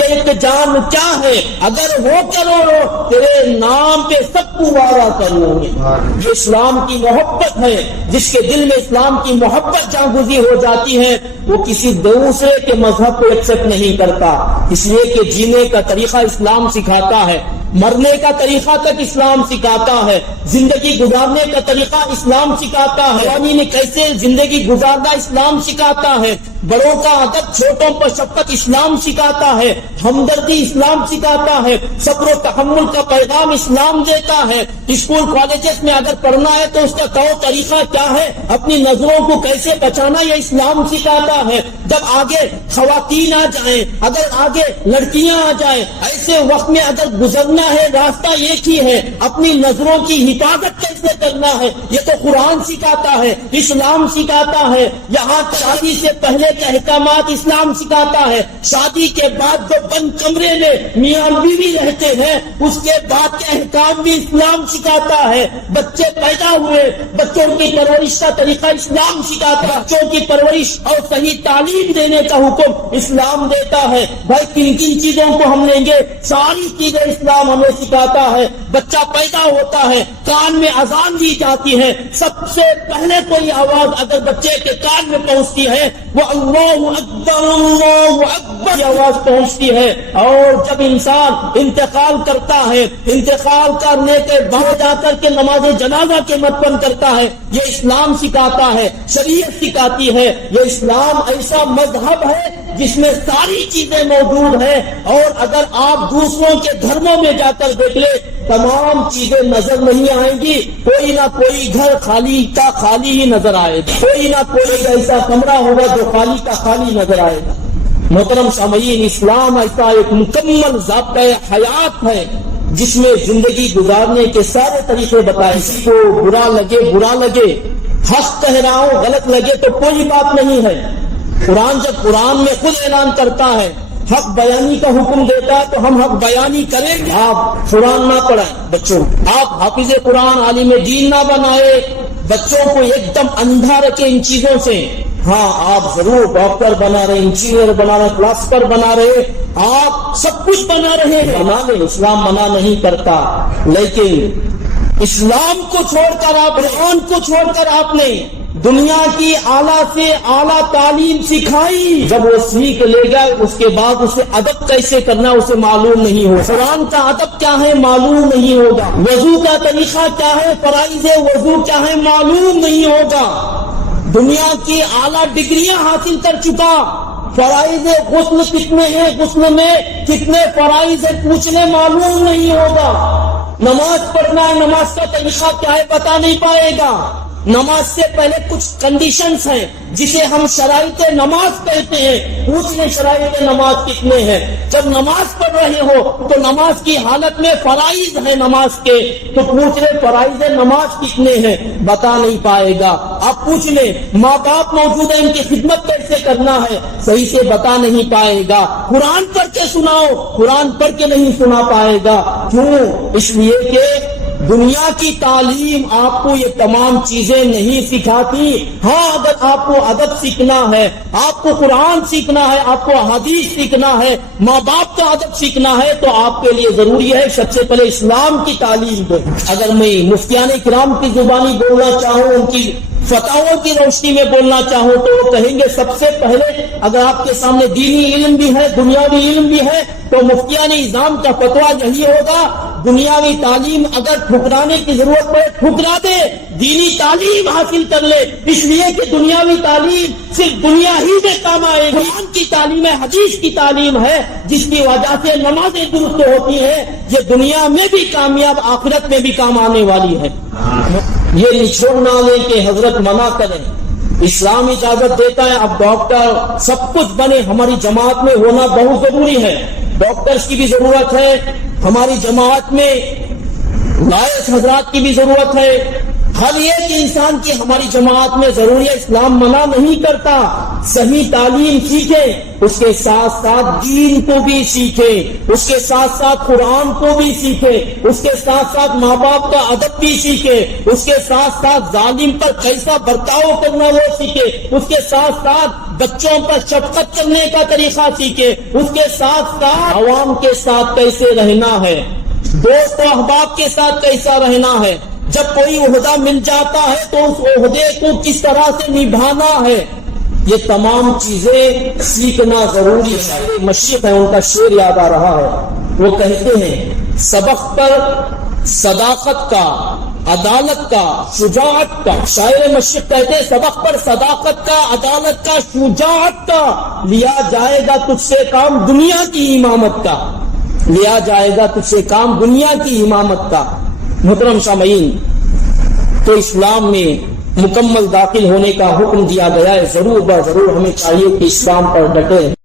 یہ ایک جان کیا ہے، اگر وہ کروڑوں تیرے نام پہ سب کو وعدہ کروں گے۔ یہ اسلام کی محبت ہے، جس کے دل میں اسلام کی محبت جاگزی ہو جاتی ہے وہ کسی دوسرے کے مذہب کو ایکسپٹ نہیں کرتا، اس لیے کہ جینے کا طریقہ اسلام سکھاتا ہے، مرنے کا طریقہ تک اسلام سکھاتا ہے، زندگی گزارنے کا طریقہ اسلام سکھاتا ہے، یعنی نے کیسے زندگی گزارنا اسلام سکھاتا ہے، بڑوں کا ادب، چھوٹوں پر شفقت اسلام سکھاتا ہے، ہمدردی اسلام سکھاتا ہے، صبر و تحمل کا پیغام اسلام دیتا ہے۔ اسکول کالجز میں اگر پڑھنا ہے تو اس کا طور طریقہ کیا ہے، اپنی نظروں کو کیسے بچانا یہ اسلام سکھاتا ہے۔ جب آگے خواتین آ جائیں، اگر آگے لڑکیاں آ جائیں، ایسے وقت میں اگر گزرنا ہے راستہ ایک ہی ہے، اپنی نظروں کی حفاظت کیسے کرنا ہے یہ تو قرآن سکھاتا ہے، اسلام سکھاتا ہے۔ یہاں شادی سے پہلے کے احکامات اسلام سکھاتا ہے، شادی کے بعد جو بند کمرے میں میاں بیوی رہتے ہیں اس کے بعد کے احکام بھی اسلام سکھاتا ہے۔ بچے پیدا ہوئے، بچوں کی پرورش کا طریقہ اسلام سکھاتا ہے، بچوں کی پرورش اور صحیح تعلیم دینے کا حکم اسلام دیتا ہے۔ بھائی کن کن چیزوں کو ہم لیں گے، ساری چیزیں اسلام ہمیں سکھاتا ہے۔ بچہ پیدا ہوتا ہے، کان میں اذان دی جاتی ہے، سب سے پہلے کوئی آواز اگر بچے کے کان میں پہنچتی ہے وہ اللہ اکبر اللہ اکبر کی آواز پہنچتی ہے۔ اور جب انسان انتقال کرتا ہے، انتقال کرنے کے بعد جا کر کے نماز جنازہ کے متن کرتا ہے، یہ اسلام سکھاتا ہے، شریعت سکھاتی ہے۔ یہ اسلام ایسا مذہب ہے جس میں ساری چیزیں موجود ہیں، اور اگر آپ دوسروں کے دھرموں میں جا کر دیکھ لیں تمام چیزیں نظر نہیں آئیں گی، کوئی نہ کوئی گھر خالی کا خالی ہی نظر آئے گا، کوئی نہ کوئی ایسا کمرہ ہوگا جو خالی کا خالی نظر آئے گا۔ محترم سامعین، اسلام ایسا ایک مکمل ضابطۂ حیات ہے جس میں زندگی گزارنے کے سارے طریقے بتائے۔ کسی کو برا لگے، حق کہہ رہا ہوں غلط لگے تو کوئی بات نہیں ہے۔ جب قرآن میں خود اعلان کرتا ہے، حق بیانی کا حکم دیتا ہے تو ہم حق بیانی کریں گے۔ آپ قرآن نہ پڑھائیں بچوں، آپ حافظ قرآن عالم دین نہ بنائے، بچوں کو ایک دم اندھا رکھے ان چیزوں سے۔ ہاں آپ ضرور ڈاکٹر بنا رہے، انجینئر بنا رہے، فلاسفر بنا رہے، آپ سب کچھ بنا رہے ہیں، بنا لیں، اسلام منع نہیں کرتا، لیکن اسلام کو چھوڑ کر آپ، قرآن کو چھوڑ کر آپ نے دنیا کی اعلیٰ سے اعلیٰ تعلیم سکھائی۔ جب وہ سیکھ لے گا اس کے بعد اسے ادب کیسے کرنا اسے معلوم نہیں ہوگا، قرآن کا ادب کیا ہے معلوم نہیں ہوگا، وضو کا طریقہ کیا ہے، فرائض وضو کیا ہے معلوم نہیں ہوگا۔ دنیا کی اعلیٰ ڈگریاں حاصل کر چکا، فرائض غسل کتنے ہیں، غسل میں کتنے فرائض پوچھنے معلوم نہیں ہوگا۔ نماز پڑھنا ہے، نماز کا طریقہ کیا ہے بتا نہیں پائے گا۔ نماز سے پہلے کچھ کنڈیشنز ہیں جسے ہم شرائط نماز کہتے ہیں، پوچھ لیں شرائط نماز کتنے ہیں۔ جب نماز پڑھ رہے ہو تو نماز کی حالت میں فرائض ہیں نماز کے، تو پوچھ لیں فرائض نماز کتنے ہیں، بتا نہیں پائے گا۔ آپ پوچھ لیں ماں باپ موجود ہیں ان کی خدمت کیسے کرنا ہے، صحیح سے بتا نہیں پائے گا۔ قرآن پڑھ کے سناؤ، قرآن پڑھ کے نہیں سنا پائے گا۔ کیوں؟ اس لیے کہ دنیا کی تعلیم آپ کو یہ تمام چیزیں نہیں سکھاتی۔ ہاں اگر آپ کو ادب سیکھنا ہے، آپ کو قرآن سیکھنا ہے، آپ کو حدیث سیکھنا ہے، ماں باپ کا ادب سیکھنا ہے تو آپ کے لیے ضروری ہے سب سے پہلے اسلام کی تعلیم دو۔ اگر میں مفتیان کرام کی زبانی بولنا چاہوں، ان کی فتاووں کی روشنی میں بولنا چاہوں تو وہ کہیں گے سب سے پہلے اگر آپ کے سامنے دینی علم بھی ہے، دنیاوی علم بھی ہے، تو مفتیان نظام کا فتویٰ یہی ہوگا دنیاوی تعلیم اگر ٹھکرانے کی ضرورت پڑے ٹھکرا دے، دینی تعلیم حاصل کر لے، اس لیے کہ دنیاوی تعلیم صرف دنیا ہی میں کام آئے گی۔ قرآن کی تعلیم ہے، حدیث کی تعلیم ہے، جس کی وجہ سے نمازیں درست ہوتی ہیں، یہ دنیا میں بھی کامیاب، آخرت میں بھی کام آنے والی ہے۔ یہ نچوڑ نہ لے کہ حضرت منع کریں، اسلام اجازت دیتا ہے اب ڈاکٹر سب کچھ بنے، ہماری جماعت میں ہونا بہت ضروری ہے، ڈاکٹرز کی بھی ضرورت ہے، ہماری جماعت میں لائق حضرات کی بھی ضرورت ہے، ہر ایک انسان کی ہماری جماعت میں ضروری ہے، اسلام منع نہیں کرتا، صحیح تعلیم سیکھیں، اس کے ساتھ ساتھ دین کو بھی سیکھیں، اس کے ساتھ ساتھ قرآن کو بھی سیکھیں، اس کے ساتھ ساتھ ماں باپ کا ادب بھی سیکھیں، اس کے ساتھ ساتھ ظالم پر کیسا برتاؤ کرنا وہ سیکھیں، اس کے ساتھ ساتھ بچوں پر شفقت کرنے کا طریقہ سیکھیں، اس کے ساتھ ساتھ عوام کے ساتھ کیسے رہنا ہے، دوست و احباب کے ساتھ کیسا رہنا ہے، جب کوئی عہدہ مل جاتا ہے تو اس عہدے کو کس طرح سے نبھانا ہے، یہ تمام چیزیں سیکھنا ضروری ہے۔ مشرق ہے، ان کا شعر یاد آ رہا ہے، وہ کہتے ہیں سبق پر صداقت کا، عدالت کا، شجاعت کا، شاعر مشرق کہتے ہیں سبق پر صداقت کا، عدالت کا، شجاعت کا لیا جائے گا تجھ سے کام دنیا کی امامت کا، لیا جائے گا تجھ سے کام دنیا کی امامت کا۔ محترم سامعین، تو اسلام میں مکمل داخل ہونے کا حکم دیا گیا ہے، ضرور ہمیں چاہیے کہ اسلام پر ڈٹیں۔